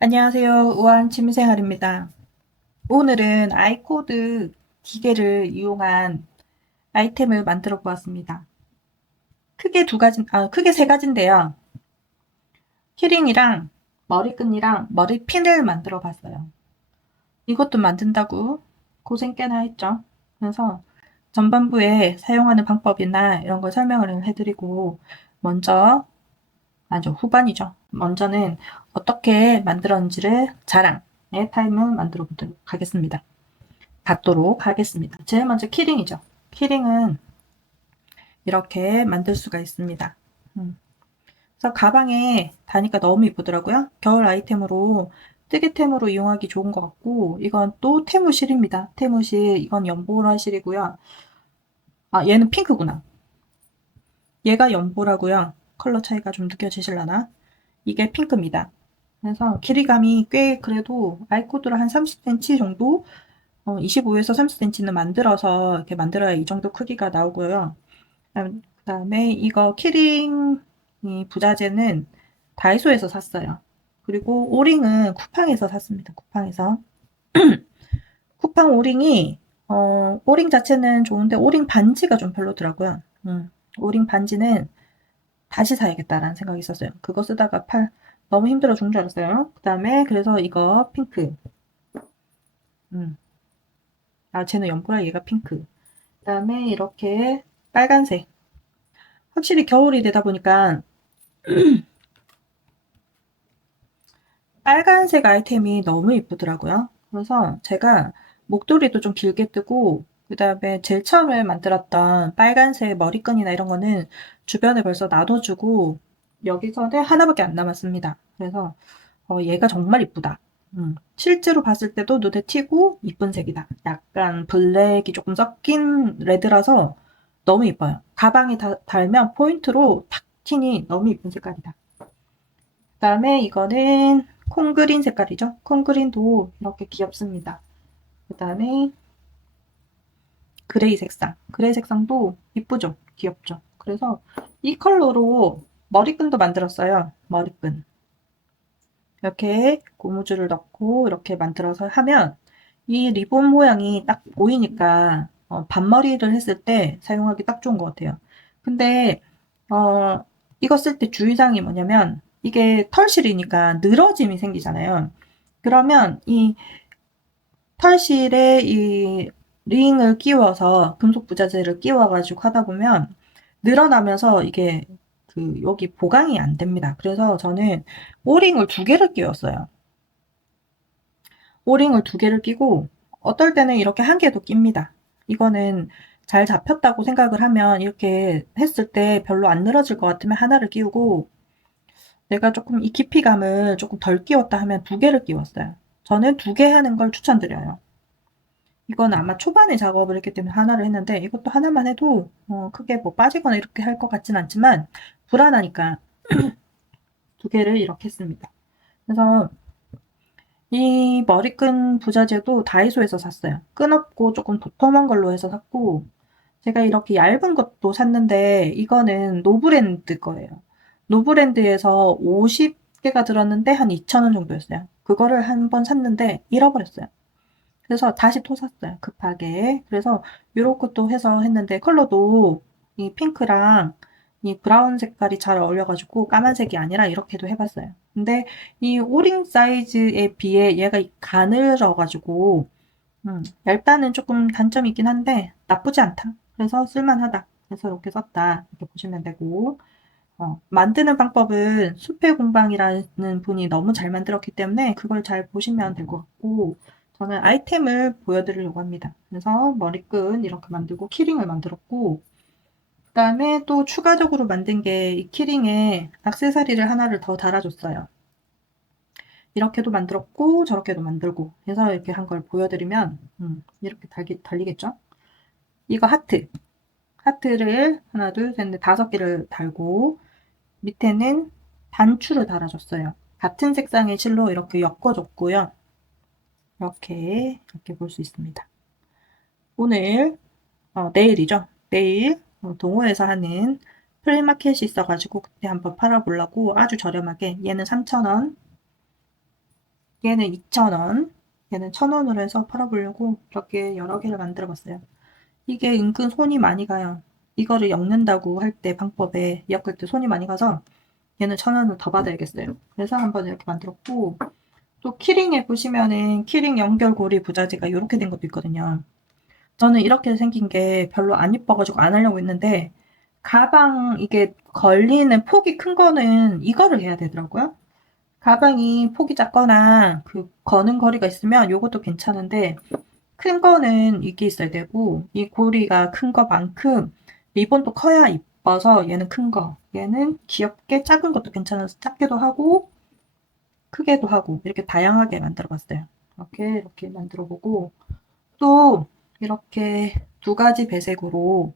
안녕하세요. 우한 취미생활입니다. 오늘은 아이코드 기계를 이용한 아이템을 만들어 보았습니다. 크게 세 가지인데요. 키링이랑 머리끈이랑 머리핀을 만들어 봤어요. 이것도 만든다고 고생 꽤나 했죠. 그래서 전반부에 사용하는 방법이나 이런 걸 설명을 해드리고, 후반이죠. 먼저는 어떻게 만들었는지를 자랑의 타임을 만들어 받도록 하겠습니다. 제일 먼저 키링이죠. 키링은 이렇게 만들 수가 있습니다. 그래서 가방에 다니까 너무 이쁘더라고요. 겨울 아이템으로 뜨개템으로 이용하기 좋은 것 같고, 이건 또 테무실입니다. 테무실, 이건 연보라실이고요. 아, 얘는 핑크구나. 얘가 연보라고요. 컬러 차이가 좀 느껴지실라나? 이게 핑크입니다. 그래서 길이감이 꽤 그래도 아이코드로 한 30cm 정도, 25에서 30cm는 만들어서 이렇게 만들어야 이 정도 크기가 나오고요. 그다음에 이거 키링 이 부자재는 다이소에서 샀어요. 그리고 오링은 쿠팡에서 샀습니다. 쿠팡에서. 쿠팡 오링이 오링 자체는 좋은데 오링 반지가 좀 별로더라고요. 오링 반지는 다시 사야겠다라는 생각이 있었어요. 그거 쓰다가 팔 너무 힘들어 죽는 줄 알았어요. 그다음에 그래서 이거 핑크. 음. 아, 쟤는 연보라, 얘가 핑크. 그다음에 이렇게 빨간색. 확실히 겨울이 되다 보니까 빨간색 아이템이 너무 이쁘더라고요. 그래서 제가 목도리도 좀 길게 뜨고, 그 다음에 제일 처음에 만들었던 빨간색 머리끈이나 이런 거는 주변에 벌써 나눠주고, 여기서는 하나밖에 안 남았습니다. 그래서 얘가 정말 이쁘다. 실제로 봤을 때도 눈에 튀고 이쁜 색이다. 약간 블랙이 조금 섞인 레드라서 너무 이뻐요. 가방에 달면 포인트로 탁 튀니 너무 이쁜 색깔이다. 그다음에 이거는 콩그린 색깔이죠. 콩그린도 이렇게 귀엽습니다. 그다음에 그레이 색상. 그레이 색상도 이쁘죠. 귀엽죠. 그래서 이 컬러로 머리끈도 만들었어요. 머리끈. 이렇게 고무줄을 넣고 이렇게 만들어서 하면 이 리본 모양이 딱 보이니까 반머리를 했을 때 사용하기 딱 좋은 것 같아요. 근데 어, 이거 쓸 때 주의사항이 뭐냐면 이게 털실이니까 늘어짐이 생기잖아요. 그러면 이 털실에 이 링을 끼워서 금속 부자재를 끼워가지고 하다 보면 늘어나면서 이게 여기 보강이 안 됩니다. 그래서 저는 오링을 두 개를 끼웠어요. 오링을 두 개를 끼고 어떨 때는 이렇게 한 개도 낍니다. 이거는 잘 잡혔다고 생각을 하면 이렇게 했을 때 별로 안 늘어질 것 같으면 하나를 끼우고 내가 조금 이 깊이감을 조금 덜 끼웠다 하면 두 개를 끼웠어요. 저는 두 개 하는 걸 추천드려요. 이건 아마 초반에 작업을 했기 때문에 하나를 했는데 이것도 하나만 해도 크게 뭐 빠지거나 이렇게 할 것 같진 않지만 불안하니까 두 개를 이렇게 했습니다. 그래서 이 머리끈 부자재도 다이소에서 샀어요. 끈 없고 조금 도톰한 걸로 해서 샀고 제가 이렇게 얇은 것도 샀는데 이거는 노브랜드 거예요. 노브랜드에서 50개가 들었는데 한 2,000원 정도였어요. 그거를 한 번 샀는데 잃어버렸어요. 그래서 다시 또 샀어요. 급하게. 그래서 요렇게 또 해서 했는데 컬러도 이 핑크랑 이 브라운 색깔이 잘 어울려가지고 까만색이 아니라 이렇게도 해봤어요. 근데 이 오링 사이즈에 비해 얘가 가늘어가지고 얇다는 조금 단점이 있긴 한데 나쁘지 않다. 그래서 쓸만하다. 그래서 이렇게 썼다. 이렇게 보시면 되고 만드는 방법은 숲의 공방이라는 분이 너무 잘 만들었기 때문에 그걸 잘 보시면 될 것 같고 저는 아이템을 보여드리려고 합니다. 그래서 머리끈 이렇게 만들고 키링을 만들었고 그다음에 또 추가적으로 만든 게 이 키링에 액세서리를 하나를 더 달아줬어요. 이렇게도 만들었고 저렇게도 만들고 해서 이렇게 한 걸 보여드리면 이렇게 달리겠죠? 이거 하트를 하나 둘셋넷 5개를 달고 밑에는 단추를 달아줬어요. 같은 색상의 실로 이렇게 엮어줬고요. 이렇게 볼 수 있습니다. 오늘 내일이죠. 내일 동호회에서 하는 플리마켓이 있어가지고 그때 한번 팔아보려고 아주 저렴하게 얘는 3,000원, 얘는 2,000원, 얘는 1,000원으로 해서 팔아보려고 이렇게 여러 개를 만들어봤어요. 이게 은근 손이 많이 가요. 이거를 엮는다고 할 때 방법에 엮을 때 손이 많이 가서 얘는 1,000원을 더 받아야겠어요. 그래서 한번 이렇게 만들었고 또 키링에 보시면은 키링 연결고리 부자재가 이렇게 된 것도 있거든요. 저는 이렇게 생긴 게 별로 안 이뻐가지고 안 하려고 했는데 가방 이게 걸리는 폭이 큰 거는 이거를 해야 되더라고요. 가방이 폭이 작거나 그 거는 거리가 있으면 요것도 괜찮은데 큰 거는 이게 있어야 되고 이 고리가 큰 거만큼 리본도 커야 이뻐서 얘는 큰 거, 얘는 귀엽게 작은 것도 괜찮아서 작게도 하고 크게도 하고 이렇게 다양하게 만들어 봤어요. 이렇게 만들어 보고 또 이렇게 2가지 배색으로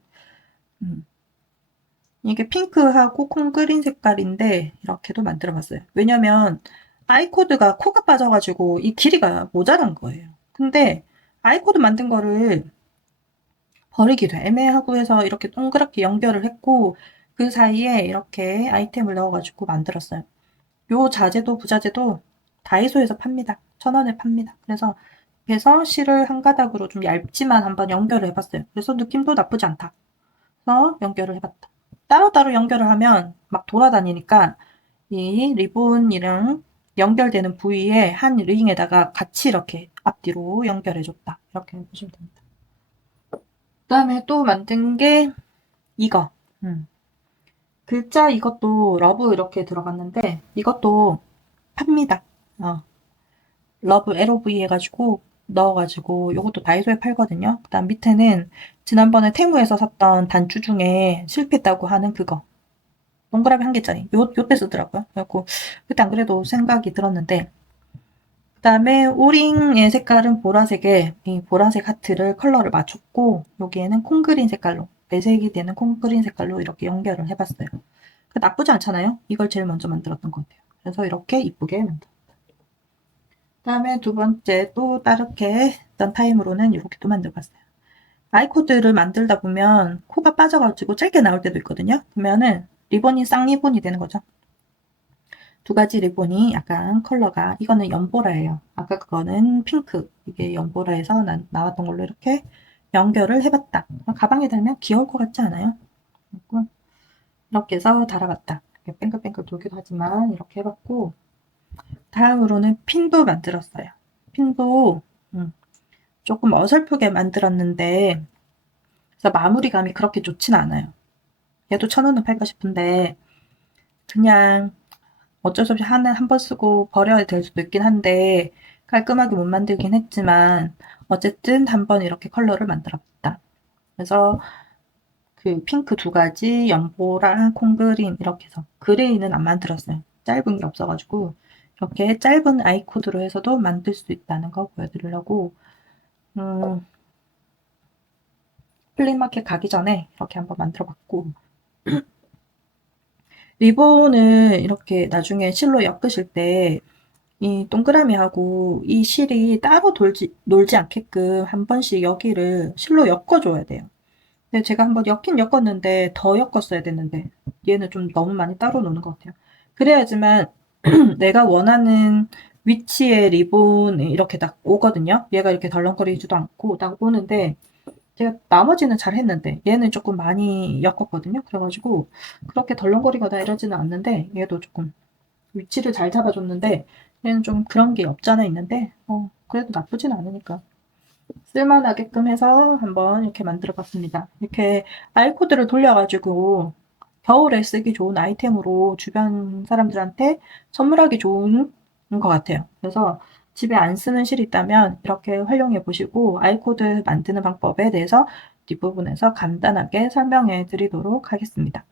이게 핑크하고 콩그린 색깔인데 이렇게도 만들어 봤어요. 왜냐면 아이코드가 코가 빠져가지고 이 길이가 모자란 거예요. 근데 아이코드 만든 거를 버리기도 애매하고 해서 이렇게 동그랗게 연결을 했고 그 사이에 이렇게 아이템을 넣어가지고 만들었어요. 요 자재도 부자재도 다이소에서 팝니다. 1,000원에 팝니다. 그래서 실을 한 가닥으로 좀 얇지만 한번 연결을 해봤어요. 그래서 느낌도 나쁘지 않다. 그래서 연결을 해봤다. 따로따로 연결을 하면 막 돌아다니니까 이 리본이랑 연결되는 부위에 한 링에다가 같이 이렇게 앞뒤로 연결해줬다. 이렇게 보시면 됩니다. 그 다음에 또 만든 게 이거. 글자 이것도 러브 이렇게 들어갔는데 이것도 팝니다. 러브 LOV 해가지고 넣어가지고 요것도 다이소에 팔거든요. 그 다음 밑에는 지난번에 테무에서 샀던 단추 중에 실패했다고 하는 그거 동그라미 1개짜리 요때 쓰더라고요. 그래갖고 그때 안 그래도 생각이 들었는데 그 다음에 오링의 색깔은 보라색에 이 보라색 하트를 컬러를 맞췄고 여기에는 콩그린 색깔로 배색이 되는 콩그린 색깔로 이렇게 연결을 해봤어요. 나쁘지 않잖아요. 이걸 제일 먼저 만들었던 것 같아요. 그래서 이렇게 이쁘게 만들었어요. 그다음에 2번째 또 다르게 했던 타임으로는 이렇게 또 만들어봤어요. 아이코드를 만들다 보면 코가 빠져가지고 짧게 나올 때도 있거든요. 그러면은 리본이 쌍리본이 되는 거죠. 2가지 리본이 약간 컬러가 이거는 연보라예요. 아까 그거는 핑크. 이게 연보라에서 나왔던 걸로 이렇게 연결을 해봤다. 가방에 달면 귀여울 것 같지 않아요? 이렇게 해서 달아봤다. 이렇게 뺑글뺑글 돌기도 하지만 이렇게 해봤고 다음으로는 핀도 만들었어요. 핀도 조금 어설프게 만들었는데 그래서 마무리감이 그렇게 좋진 않아요. 얘도 1,000원은 팔까 싶은데 그냥 어쩔 수 없이 한 번 쓰고 버려야 될 수도 있긴 한데 깔끔하게 못 만들긴 했지만 어쨌든 한번 이렇게 컬러를 만들었다. 그래서 그 핑크 2가지, 연보라, 콩그린 이렇게 해서 그레이는 안 만들었어요. 짧은 게 없어가지고 이렇게 짧은 아이코드로 해서도 만들 수 있다는 거 보여드리려고 플리마켓 가기 전에 이렇게 한번 만들어봤고 리본을 이렇게 나중에 실로 엮으실 때 이 동그라미하고 이 실이 따로 놀지 않게끔 한 번씩 여기를 실로 엮어줘야 돼요. 근데 제가 한번 엮긴 엮었는데 더 엮었어야 됐는데 얘는 좀 너무 많이 따로 노는 것 같아요. 그래야지만 내가 원하는 위치의 리본이 이렇게 딱 오거든요. 얘가 이렇게 덜렁거리지도 않고 딱 오는데 제가 나머지는 잘 했는데 얘는 조금 많이 엮었거든요. 그래가지고 그렇게 덜렁거리거나 이러지는 않는데 얘도 조금 위치를 잘 잡아줬는데 얘는 좀 그런 게 없잖아 있는데 그래도 나쁘진 않으니까 쓸만하게끔 해서 한번 이렇게 만들어 봤습니다. 이렇게 아이코드를 돌려가지고 겨울에 쓰기 좋은 아이템으로 주변 사람들한테 선물하기 좋은 것 같아요. 그래서 집에 안 쓰는 실이 있다면 이렇게 활용해 보시고 아이코드 만드는 방법에 대해서 뒷부분에서 간단하게 설명해 드리도록 하겠습니다.